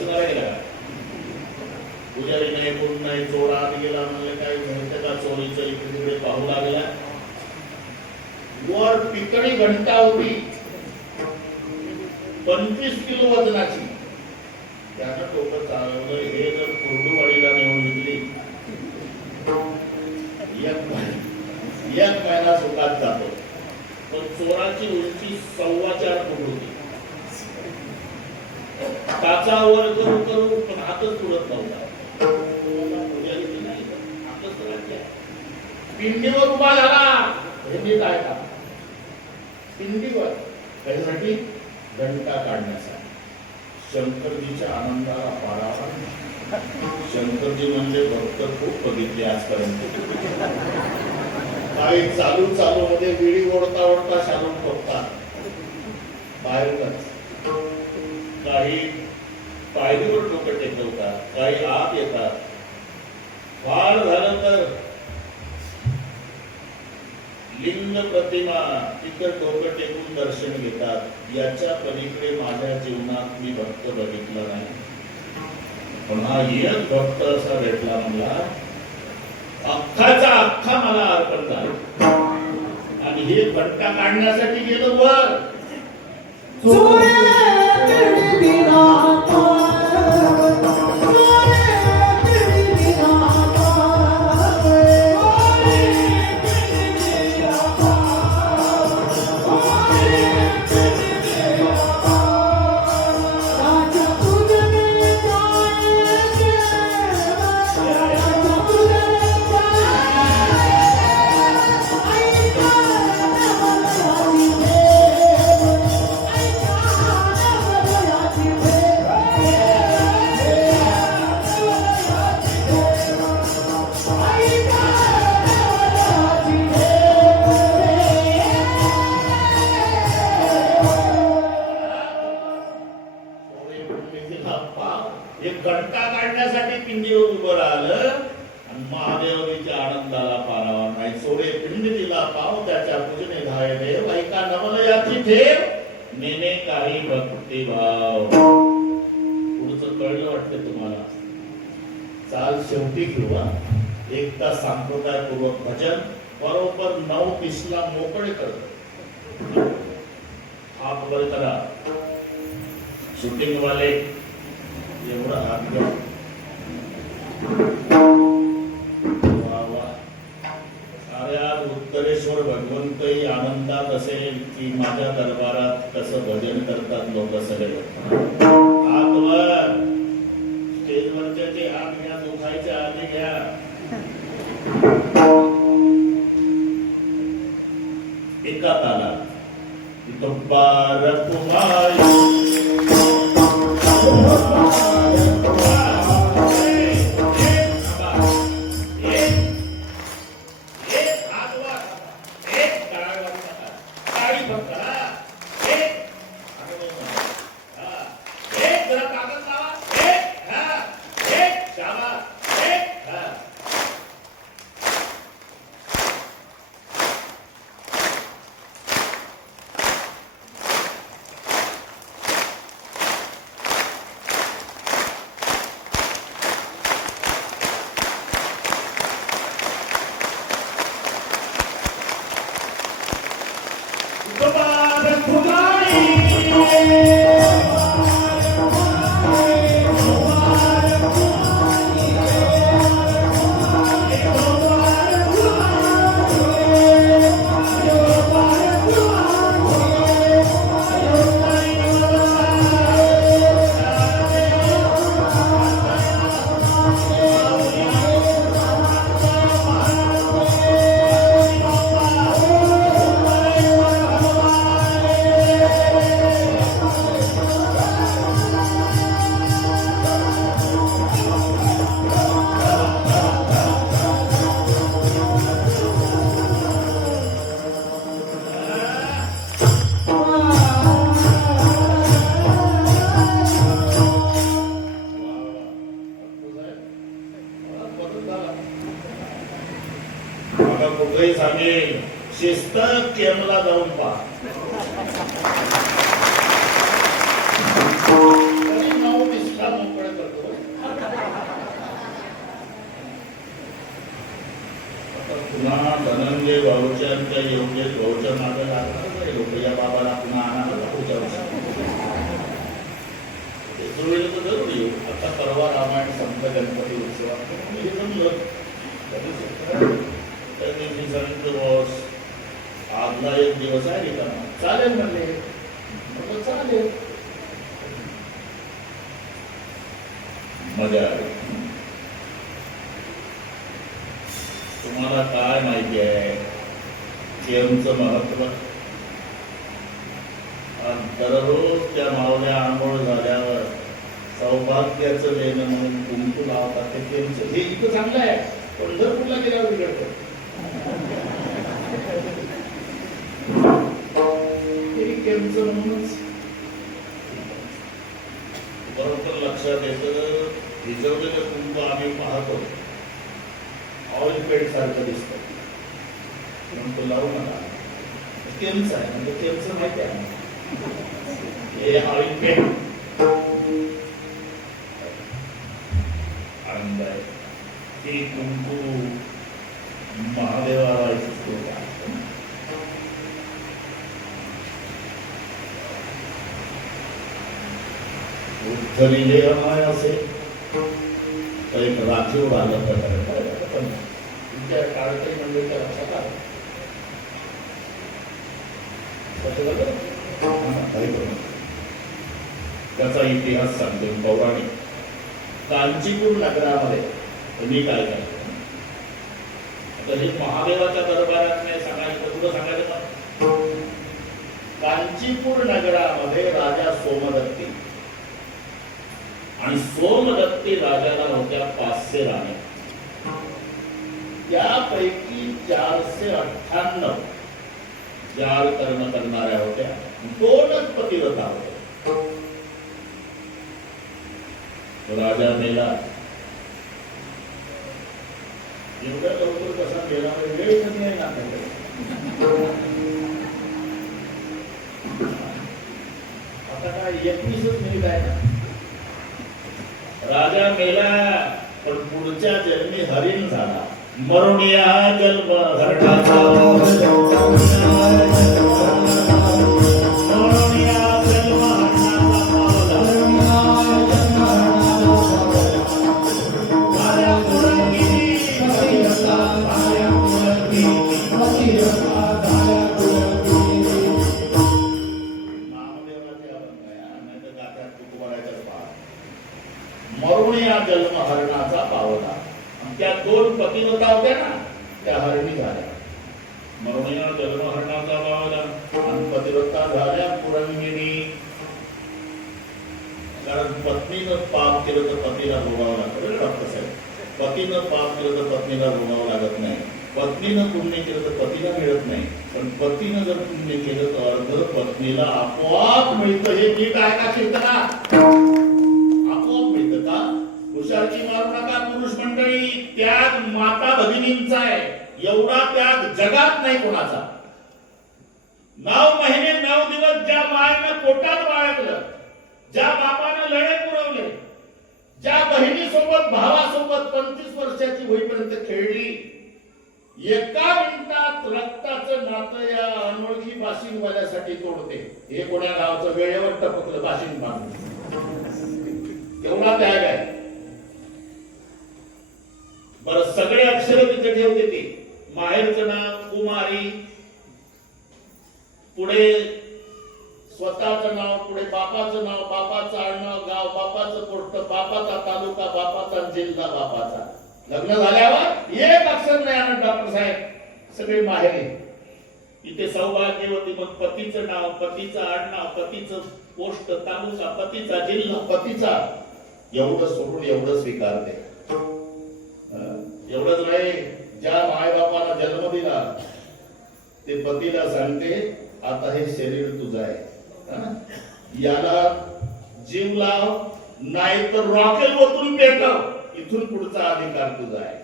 दर्शनाला गेला का पुजारी नाही कोण नाही चोर आत गेला म्हणलं काय म्हणते का चोरीचं इकडे तिकडे पाहू लागला वर पितळी घंटा होती पंचवीस किलो वजनाची त्यानं डोकं चालवलं हे जर कुर्डूवाडीला नेऊन विकली एक महिना एक महिना सुखात जातो. पण चोराची उंची सव्वा चार फूट होती. काचावर करू करून पण हातच पुरत नव्हता. पिंडीवर उभा झाला. हे काय का पिंडीवर. त्याच्यासाठी घंटा काढण्यासाठी. शंकरजीच्या आनंदाला पारावा शंकरजी म्हणजे भक्त खूप बघितले आजपर्यंत. काही चालू चालू मध्ये विडी ओढता ओढता शालून ठोकतात बाहेरच. काही पायरीवर डोकं टेकवतात काही आत येतात. फार झालं तर लिंग प्रतिमा तिथं डोकं टेकून दर्शन घेतात. याच्या पलीकडे माझ्या जीवनात मी भक्त बघितला नाही. पण हा एक भक्त असा भेटला मला. अख्खाचा अख्खा मला अर्पण झाला. आणि हे पट्टा काढण्यासाठी गेलो वर. एक भगवंतही आनंदात असेल की माझ्या दरबारात कसं भजन करतात लोक सगळे कुठेही सांगेल शिस्त केमला जाऊन पहा. पुन्हा धनंजय भाऊच्या योग्य भाऊच्या मागे लागणार नाही. लोक या बाबाला पुन्हा आणायला तर जरूर येऊ आता परवा रामायण संत गणपती उत्सवात हे जमलं सांगितलं बॉस आजला एक दिवस आहे रिकामा. चालेल म्हणले म्हटलं चालेल. मजा आली. तुम्हाला काय माहिती आहे? केमचं महत्त्व आणि दररोज त्या मावल्या आंघोळ झाल्यावर सौभाग्याचं लेणं म्हणून कुंकू लावतात ते केमचं हे इतकं चांगलं आहे. पंढरपूरला गेल्यावर बिघडतं. ते केमचं म्हणूनच बरोबर लक्षात येतं भिजवलेलं कुंकू आम्ही पाहतो ऑइल पेंट सारखं दिसतं म्हणून तो लावू नका केमचं आहे म्हणजे केमचं माहिती आहे हे ऑइल पेंट आनंद आहे ते कुंकू महादेवाला स्रोत आहे उद्धरीले अमाय असे तर एक राखीव प्रकार पण तुमच्या काळकरी म्हणजे त्या लक्षात आलं. त्याचा इतिहास सांगतो पौराणिक. कांचीपूर नगरामध्ये तुम्ही काय करतो आता हे महादेवाच्या दरबारात नाही सांगायचं पुढं सांगायचं? कांचीपूर नगरामध्ये राजा सोमदत्ती आणि सोमदत्ती राजाला होत्या पाचशे राणी त्यापैकी चारशे अठ्ठ्याण्णव जार कर्म करणाऱ्या होत्या दोनच पतिव्रता होत्या तो राजा मेला एवढ्या लवकर कसा गेला म्हणजे वेळ कमी आहे ना आपल्याकडे. आता काय एकवीसच मिनिट आहे ना राजा मेला पण पुढच्या जन्मी हरिण झाला. मरुनिया जन्म हरणाचा पतीनं पाप केलं तर पत्नीला भोगावं लागत नाही. पत्नीनं पुण्य केलं तर पतीला मिळत नाही. पण पतीनं जर पुण्य केलं तर अर्ध पत्नीला आपोआप मिळतं हे नीट आहे का कीर्तना आपोआप मिळतं का? हुशारकी मारू नका पुरुष मंडळी. त्याग माता भगिनींचा आहे. एवढा त्याग जगात नाही कोणाचा. नऊ महिने नऊ दिवस ज्या मायनं पोटात बाळगलं ज्या बापानं लढे पुरवले ज्या सोबत भावासोबत पंचवीस वर्षाची होईपर्यंत खेळली. एका मिनिटात रक्ताचं नातं या अनोळखी बाशिंगवाल्यासाठी तोडते हे कोण्या गावचं? वेळेवर टपकलं बाशिंग बांध एवढा त्याग आहे. बरं सगळे अक्षर तिथे ठेवते ते. माहेरचं नाव कुमारी. पुढे स्वतःचं नाव बापाचं नाव बापाचं आडनाव गाव बापाचं पोस्ट बापाचा तालुका बापाचा जिल्हा बापाचा. लग्न झाल्यावर एक अक्षर नाही आणत डॉक्टर साहेब. सगळे माहेरी. इथे सौभाग्यवती मग पतीचं नाव पतीचं आडनाव पतीचं पोस्ट तालुका पतीचा जिल्हा. पतीचा. एवढं सोडून एवढं स्वीकारते. एवढंच नाही ज्या मायबापाला जन्म दिला ते पतीला सांगते आता हे शरीर तुझं आहे. याला जीव लाव नाही तर रॉकेल ओतून पेटव. इथून पुढचा अधिकार तुझा आहे.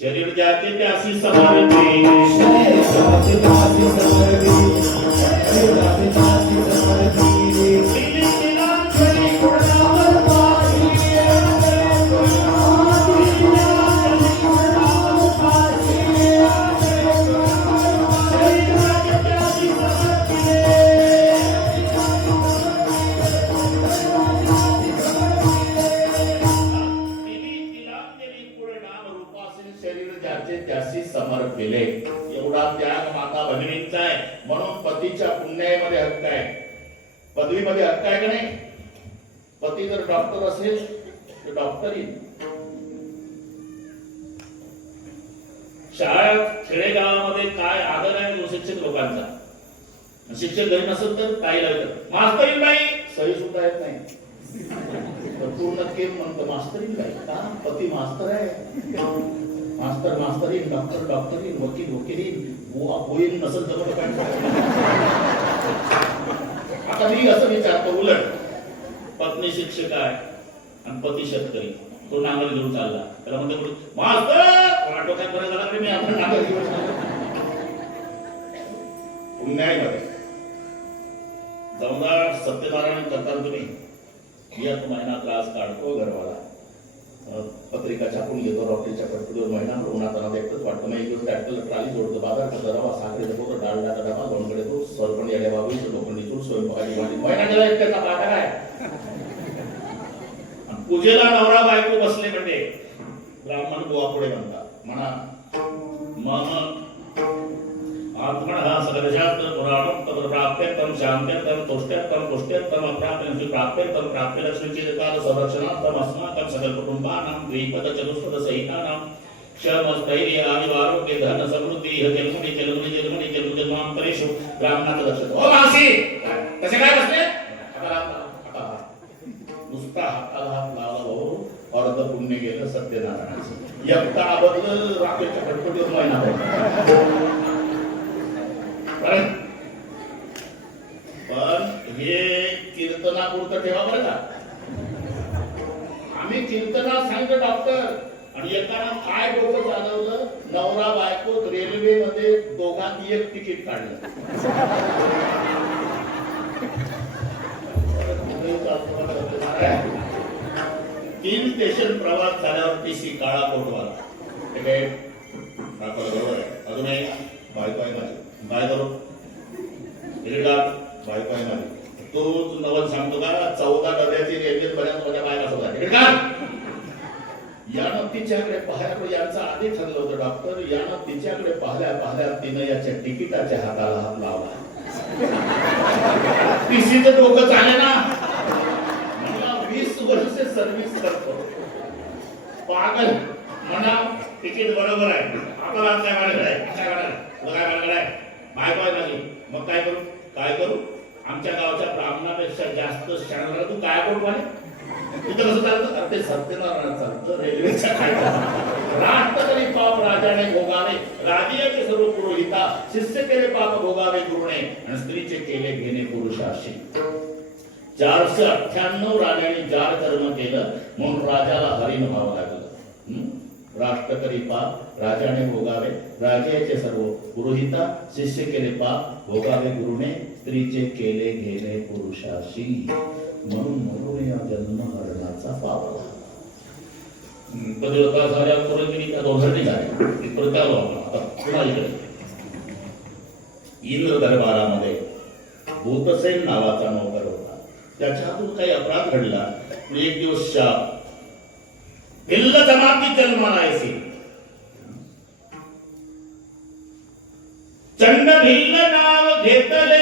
शरीर ज्याचे त्यासी समर्पे दिली त्याग भगिनींचा आहे. म्हणून पतीच्या पुण्यामध्ये हक्क आहे. पदवीमध्ये हक्क आहे का नाही? पती जर डॉक्टर असेल तर डॉक्टर येईल. शाळा खेडेगावामध्ये काय आदर आहे तो लोकांचा? शिक्षक घरी नसत तर काही लागतं मास्तरीन बाई. सही सुद्धा येत नाही. पूर्ण केम म्हणतो मास्तरीन बाई. का? पती मास्तर आहे. मास्तर मास्तरीन डॉक्टर डॉक्टरीन वकील वकिलीन वो होईल नसेल तर मग काय आता मी असं विचारतो उलट. पत्नी शिक्षक आहे आणि पती शेतकरी. तो नांगर घेऊन चालला. त्याला म्हणतो कुठे, मास्तर ऑटो काय करायला झाला मी आपण नांगर घेऊन चाललो. पुण्याईमध्ये जमदार सत्यनारायण करताना तुम्ही. एक महिना त्रास काढतो घरवाला. पत्रिका छापून घेतो रॉकेलच्या पटकीवर महिना उन्हात अनाथ एकटंच वाटतं. मग एक दिवस ट्रॅक्टरला ट्राली जोडतो बाजारचा रवा साखरेचा डाळ डाळण्याचा डबा दोनकडे तो सरपण येड्या बाबूचं लोखंडी चूल स्वयंपाकाची वाटी. महिना गेला एकट्याचा बाजार आहे आणि पूजेला नवरा बायको बसले म्हणजे ब्राह्मण गोवा पुढे म्हणतात. म्हणा मम आत्मनः हा पुराणं तत्र प्राप्यर्थं शान्त्यर्थं तुष्ट्यर्थं पुष्ट्यर्थं अप्राप्यं श्री प्राप्यर्थं संरक्षणार्थम अस्माकं सकल कुटुंबानां द्विपद चतुष्पद सहितानां क्षमस्थैर्य आयुरारोग्य धन समृद्धी ह जन्मनी जन्मनी जन्मनी जन्म जन्मांतरेषु रामनाथ लक्षात ओ मासी! कसे काय बसले हाताला हात लावा, हाताला हात. नुसता हाताला हात लावला भाऊ अर्ध पुण्य गेलं सत्यनारायणाचं एकटा बदल राकेशच्या खटपटीवर महिना होता बरं? पण हे कीर्तनापुरतं ठेवा बरं का? आम्ही चिंतना सांगतो डॉक्टर. आणि एकानं काय डोकं चालवलं नवरा बायको रेल्वेमध्ये दोघांनी एक तिकीट काढलं. तीन स्टेशन प्रवास झाल्यावर टीसी काळा कोटवाला. हे काय? बरोबर आहे. अजून एक बायको आहे माझी. बाय करू. हिरडार बायको आहे माझी. तो नवल सांगतो का चौदा डब्याची रेल्वे बऱ्याच माझ्या बायका होता का यानं तिच्याकडे पाहायला यांचा आधी ठरलं होतं डॉक्टर यानं तिच्याकडे पाहल्या पाहल्या तिनं याच्या तिकिटाच्या हाताला हात लावला. टीसीचं डोकं चाले ना. मला वीस वर्ष सर्व्हिस करतो. पागल. म्हणा तिकीट बरोबर आहे. आपल्याला काय मानत आहे काय मानत काय आहे? बाय बाय नाही मग काय करू? काय करू? आमच्या गावच्या ब्राह्मणापेक्षा जास्त शाळा तू काय करू माने तिथं कसं चालतं? अरे ते सत्यनारायण चालतं रेल्वेच्या काय राष्ट्र पाप राजाने भोगावे राजियाचे सर्व पुरोहिता शिष्य केले पाप भोगावे गुरुणे आणि स्त्रीचे केले घेणे पुरुषाशी चारशे अठ्ठ्याण्णव राजाने जार कर्म केलं म्हणून राजाला हरिण व्हावं लागलं. राष्ट्रकरी पाप राजाने भोगावे राजेचे सर्व पुरोहिता शिष्य केले पाप भोगावे गुरुने स्त्रीचे केले गेले पुरुषाशी म्हणून म्हणून या जन्म हरणाचा पावला कधी होता झाल्या पुरंगिरी त्या दोघांनी झाल्या प्रत्यालो आता पुन्हा इकडे. इंद्र दरबारामध्ये भूतसेन नावाचा नोकर होता. त्याच्या हातून काही अपराध घडला. आणि एक दिवस शाप भिल्ल जमाती जन्माला येसी चंड भिल्ल नाव घेतले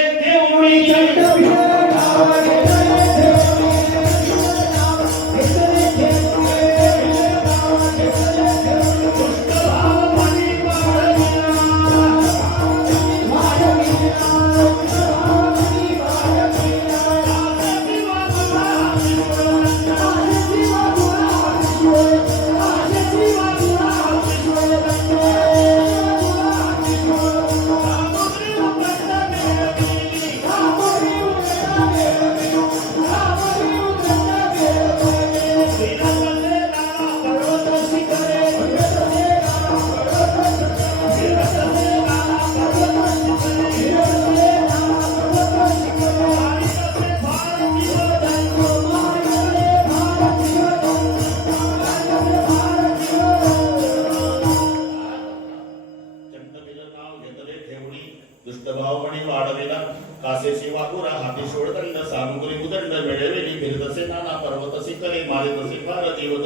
फिरलेली फिरतसे नाना पर्वतसे करे मारे तसे फार देव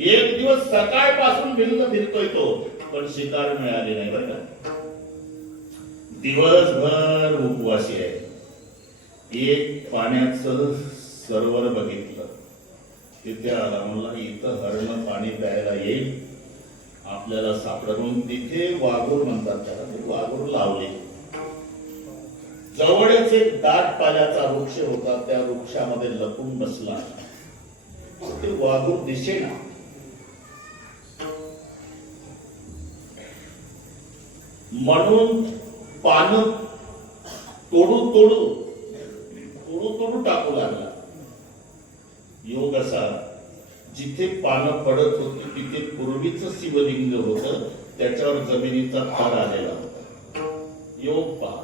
एक दिवस सकाळपासून भिन्न फिरतोय तो पण शिकार मिळाली नाही बरं का. दिवसभर उपवासी आहे. एक पाण्याच सरोवर बघितलं. तिथे आला म्हणला इथं हरण पाणी प्यायला येईल. आपल्याला सापडून तिथे वाघूर म्हणतात त्याला ते वाघूर लावले. जवळच एक दाट पाल्याचा वृक्ष होता त्या वृक्षामध्ये लपून बसला. ते वाघूर दिसेना म्हणून पान तोडू तोडू तोडू तोडू टाकू लागला. योग असा जिथे पानं पडत होती तिथे पूर्वीच शिवलिंग होत त्याच्यावर जमिनीचा थर आलेला होता. योग. पहा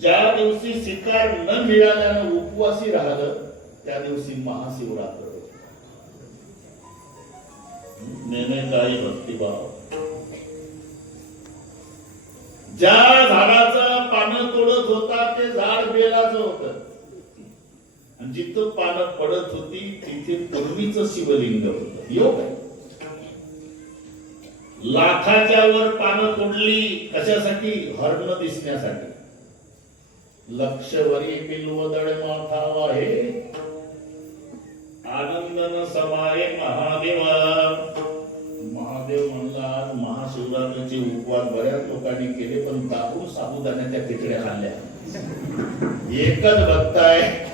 ज्या दिवशी शिकार न मिळाल्यानं उपवासी राहिलं त्या दिवशी महाशिवरात्र होती. नेने भक्तिभाव ज्या झाडाचं पानं तोडत होता ते झाड बेलाचं होत. आणि जिथं पानं पडत होती तिथे पूर्वीच शिवलिंग होत. योग लाखाच्या वर पानं तोडली कशासाठी? हर्ण दिसण्यासाठी. लक्षवरी बिल्वदळ माथावा हे आनंदन समाये महादेवा. महादेव म्हणला आज महाशिवरात्रीचे उपवास बऱ्याच लोकांनी केले पण दाखवून साबुदाण्याच्या खिचड्या खाल्ल्या. एकच भक्त आहे.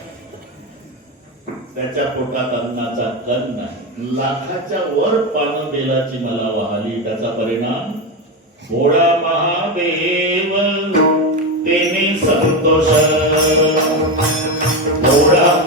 त्याच्या पोटात अन्नाचा कण नाही. लाखाच्या वर पान बेलाची मला वाहली. त्याचा परिणाम थोडा महादेव. तेने संतोष. एवढा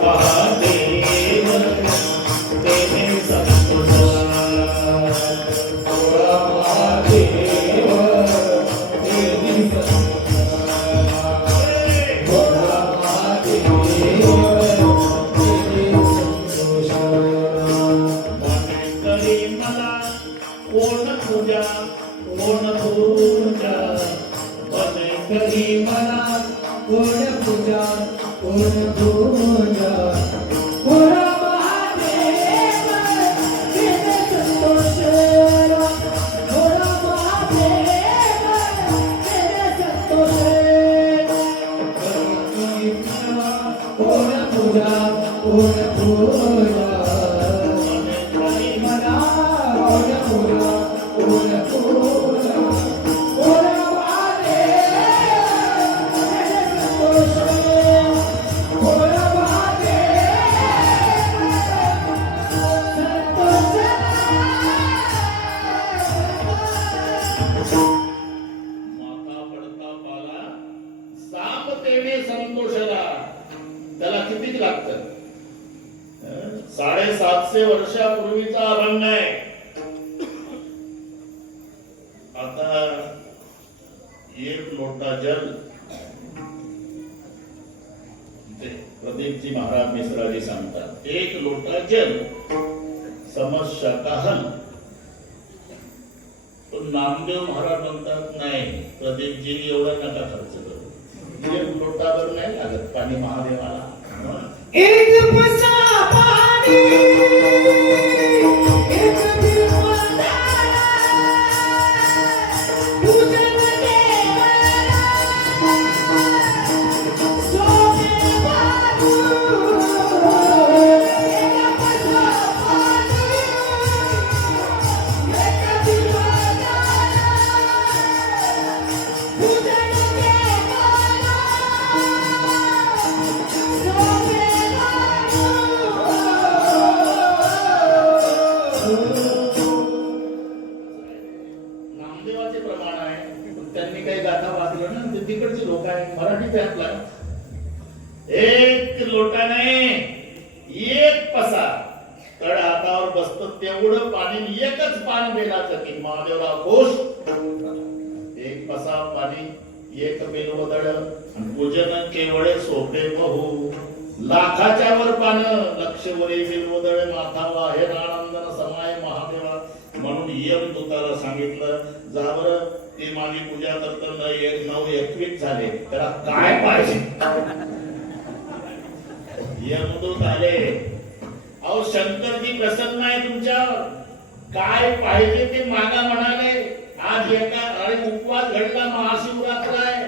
पूजा प्रदीपजी महाराज मिश्राजी सांगतात. एक लोटा जल समस्या काहल पण नामदेव महाराज म्हणतात नाही प्रदीपजी एवढा नका खर्च करू. एक लोटाभर नाही लागत पाणी महादेवाला? एक पसा पाणी. एक देवदूताला सांगितलं जा बरं ते माझी पूजा करताना एक नऊ एकवीस झाले. त्याला काय पाहिजे? यमदूत आले अहो शंकरजी प्रसन्न आहे तुमच्यावर. काय पाहिजे ते मागा म्हणाले. आज एका अरे उपवास घडला महाशिवरात्र आहे.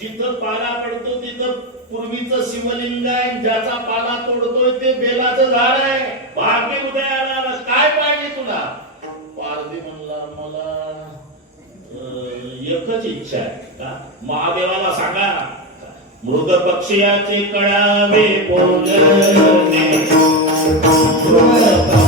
जिथं पाला पडतो तिथं पूर्वीच शिवलिंग आहे. ज्याचा पाला तोडतोय ते बेलाचं झाड आहे. भाग्य उदयाला काय पाहिजे तुला? पारधी म्हणला मला एकच इच्छा आहे का? महादेवाला सांगा मृग पक्षियाचे कळावे बोलणे. मृग